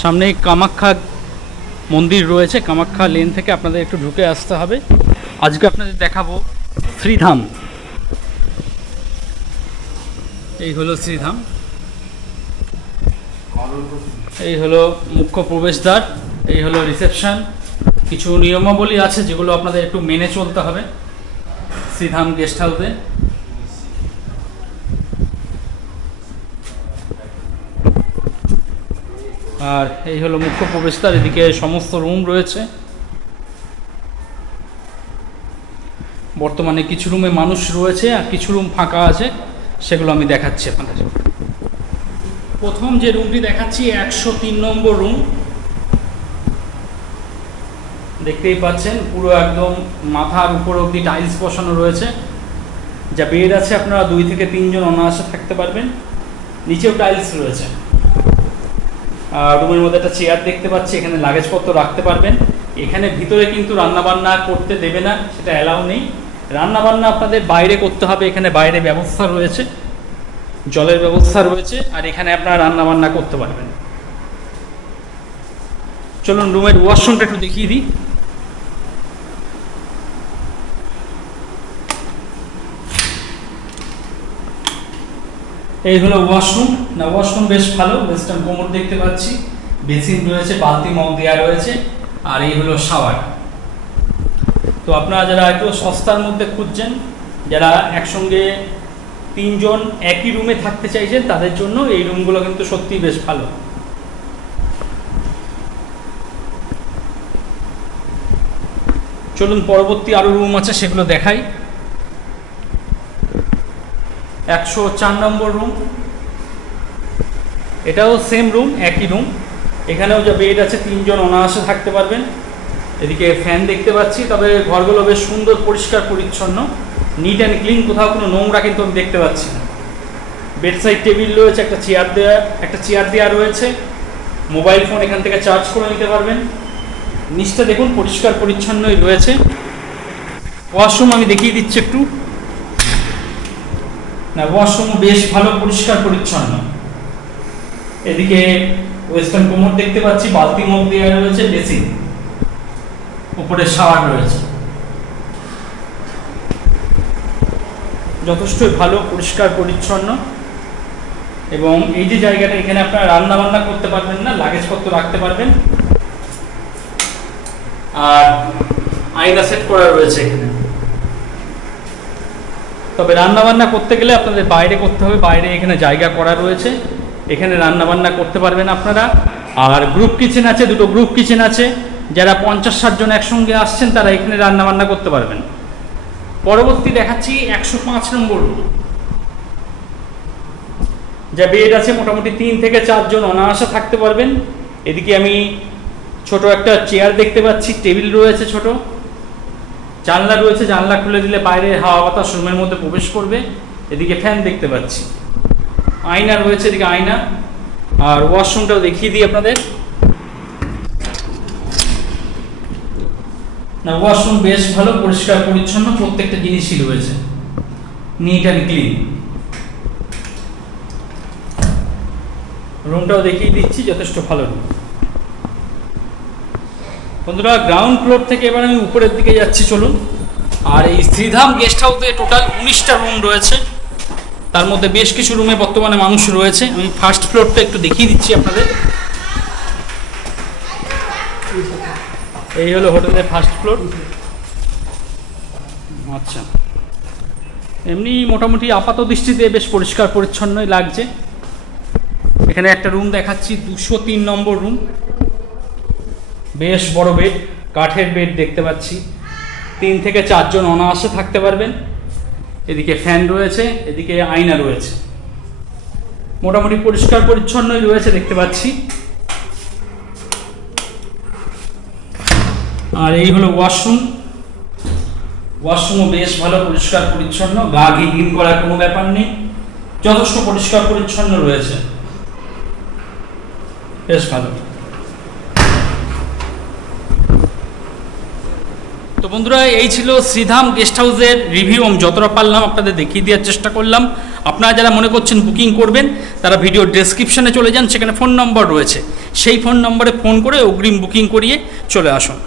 সামনে কামাখ্যা মন্দির রয়েছে। কামাখ্যা লেন থেকে আপনাদের একটু ঢুকে আসতে হবে। আজকে আপনাদের দেখাবো শ্রীধাম। এই হলো শ্রীধাম, এই হলো মুখ্য প্রবেশদ্বার, এই হলো রিসেপশন। কিছু নিয়মাবলী আছে যেগুলো আপনাদের একটু মেনে চলতে হবে শ্রীধাম গেস্ট হাউসে। আর এই হলো মুখ্য প্রবেশদ্বার, এদিকে সমস্ত রুম রয়েছে। বর্তমানে কিছু রুমে মানুষ রয়েছে আর কিছু রুম ফাঁকা আছে, সেগুলো আমি দেখাচ্ছি আপনাদের। প্রথম যে রুমটি দেখাচ্ছি 103 নম্বর রুম। দেখতেই পাচ্ছেন পুরো একদম মাথার উপর অবধি টাইলস বসানো রয়েছে। যা বেড আছে আপনারা 2 থেকে 3 জন অনায়াসে থাকতে পারবেন। নিচেও টাইলস রয়েছে। রুমের মধ্যে একটা চেয়ার দেখতে পাচ্ছি, এখানে লাগেজপত্র রাখতে পারবেন। এখানে ভিতরে কিন্তু রান্নাবান্না করতে দেবে না, সেটা অ্যালাউ নেই। রান্নাবান্না আপনাদের বাইরে করতে হবে। এখানে বাইরে ব্যবস্থা রয়েছে, জলের ব্যবস্থা রয়েছে, আর এখানে আপনারা রান্নাবান্না করতে পারবেন। চলুন রুমের ওয়াশরুমটা একটু দেখিয়ে দিই। এই হলো ওয়াশরুম। না, ওয়াশরুম বেশ ভালো, ওয়েস্টার্ন কোমোড দেখতে পাচ্ছি, বেসিন রয়েছে, বালতি মগ দেওয়া রয়েছে, আর এই হলো শাওয়ার। তো আপনারা যারা একটু সস্তার মধ্যে খুঁজছেন, যারা একসঙ্গে 3 জন একই রুমে থাকতে চাইছেন, তাদের জন্য এই রুমগুলো কিন্তু সত্যিই বেশ ভালো। চলুন পরবর্তী আরও রুম আছে সেগুলো দেখাই। 104 নম্বর রুম, এটাও সেম রুম, একই রুম। এখানেও যা বেড আছে 3 জন অনায়াসে থাকতে পারবেন। এদিকে ফ্যান দেখতে পাচ্ছি, তবে ঘরগুলো বেশ সুন্দর, পরিষ্কার পরিচ্ছন্ন, নিট অ্যান্ড ক্লিন, কোথাও কোনো নোংরা কিন্তু আমি দেখতে পাচ্ছি না। বেড সাইড টেবিল রয়েছে, একটা চেয়ার দেওয়া রয়েছে। মোবাইল ফোন এখান থেকে চার্জ করে নিতে পারবেন। নিচটা দেখুন পরিষ্কার পরিচ্ছন্নই রয়েছে। ওয়াশরুম আমি দেখিয়ে দিচ্ছি একটু। না, ওয়াশরুম বেশ ভালো, পরিষ্কার পরিচ্ছন্ন। এদিকে ওয়েস্টার্ন কোমোড দেখতে পাচ্ছি, বালতি মগ দেওয়া রয়েছে, বেসিন, উপরে শাওয়ার রয়েছে। যথেষ্টই ভালো, পরিষ্কার পরিচ্ছন্ন। এবং এই যে জায়গাটা, এখানে আপনারা রান্না বান্না করতে পারবেন না, লাগেজপত্র রাখতে পারবেন। আর আয়না সেট করা রয়েছে এখানে। তবে রান্নাবান্না করতে গেলে আপনাদের বাইরে করতে হবে। বাইরে এখানে জায়গা করা রয়েছে, এখানে রান্নাবান্না করতে পারবেন আপনারা। আর গ্রুপ কিচেন আছে, 2টো গ্রুপ কিচেন আছে। যারা 50-60 জন একসঙ্গে আসছেন, তারা এখানে রান্নাবান্না করতে পারবেন। পরবর্তী দেখাচ্ছি 105 নম্বর রুম। যা বেড আছে মোটামুটি 3 থেকে 4 জন অনায়াসে থাকতে পারবেন। এদিকে আমি ছোট একটা চেয়ার দেখতে পাচ্ছি, টেবিল রয়েছে, ছোট জানলা রয়েছে, জানলা খুলে দিলে বাইরে হাওয়া বাতাস রুমের মধ্যে প্রবেশ করবে। এদিকে ফ্যান দেখতে পাচ্ছি, আয়না রয়েছে, এদিকে আয়না। আর ওয়াশরুমটাও দেখিয়ে দিই আপনাদের। না, ওয়াশরুম বেশ ভালো, পরিষ্কার পরিচ্ছন্ন, প্রত্যেকটা জিনিসই রয়েছে, নিট অ্যান্ড ক্লিন। রুমটাও দেখিয়ে দিচ্ছি, যথেষ্ট ভালো রুম। বন্ধুরা, গ্রাউন্ড ফ্লোর থেকে এবার আমি উপরের দিকে যাচ্ছি, চলুন। আর এই শ্রীধাম গেস্ট হাউসে টোটাল 19টা রুম রয়েছে। তার মধ্যে বেশ কিছু রুমে বর্তমানে মানুষ রয়েছে। আমি ফার্স্ট ফ্লোরটা একটু দেখিয়ে দিচ্ছি আপনাদের। এই হলো হোটেলের ফার্স্ট ফ্লোর। আচ্ছা, এমনি মোটামুটি আপাত দৃষ্টিতে বেশ পরিষ্কার পরিচ্ছন্নই লাগছে। এখানে একটা রুম দেখাচ্ছি, 203 নম্বর রুম। বেশ বড় বেড, কাঠের বেড দেখতে পাচ্ছি। 3 থেকে 4 জন অনায়াসে থাকতে পারবেন। এদিকে ফ্যান রয়েছে, এদিকে আয়না রয়েছে, মোটামুটি পরিষ্কার পরিচ্ছন্নই রয়েছে দেখতে পাচ্ছি। আর এই হলো ওয়াশরুম। ওয়াশরুমও বেশ ভালো, পরিষ্কার পরিচ্ছন্ন, গা ঘিন করার কোনো ব্যাপার নেই, যথেষ্ট পরিষ্কার পরিচ্ছন্ন রয়েছে, বেশ ভালো। তো বন্ধুরা, এই ছিল শ্রীধাম গেস্ট হাউসের রিভিউ। আমি যতটা পারলাম আপনাদের দেখিয়ে দেওয়ার চেষ্টা করলাম। আপনারা যারা মনে করছেন বুকিং করবেন, তারা ভিডিও ডেসক্রিপশনে চলে যান, সেখানে ফোন নম্বর রয়েছে, সেই ফোন নম্বরে ফোন করে অগ্রিম বুকিং করিয়ে চলে আসুন।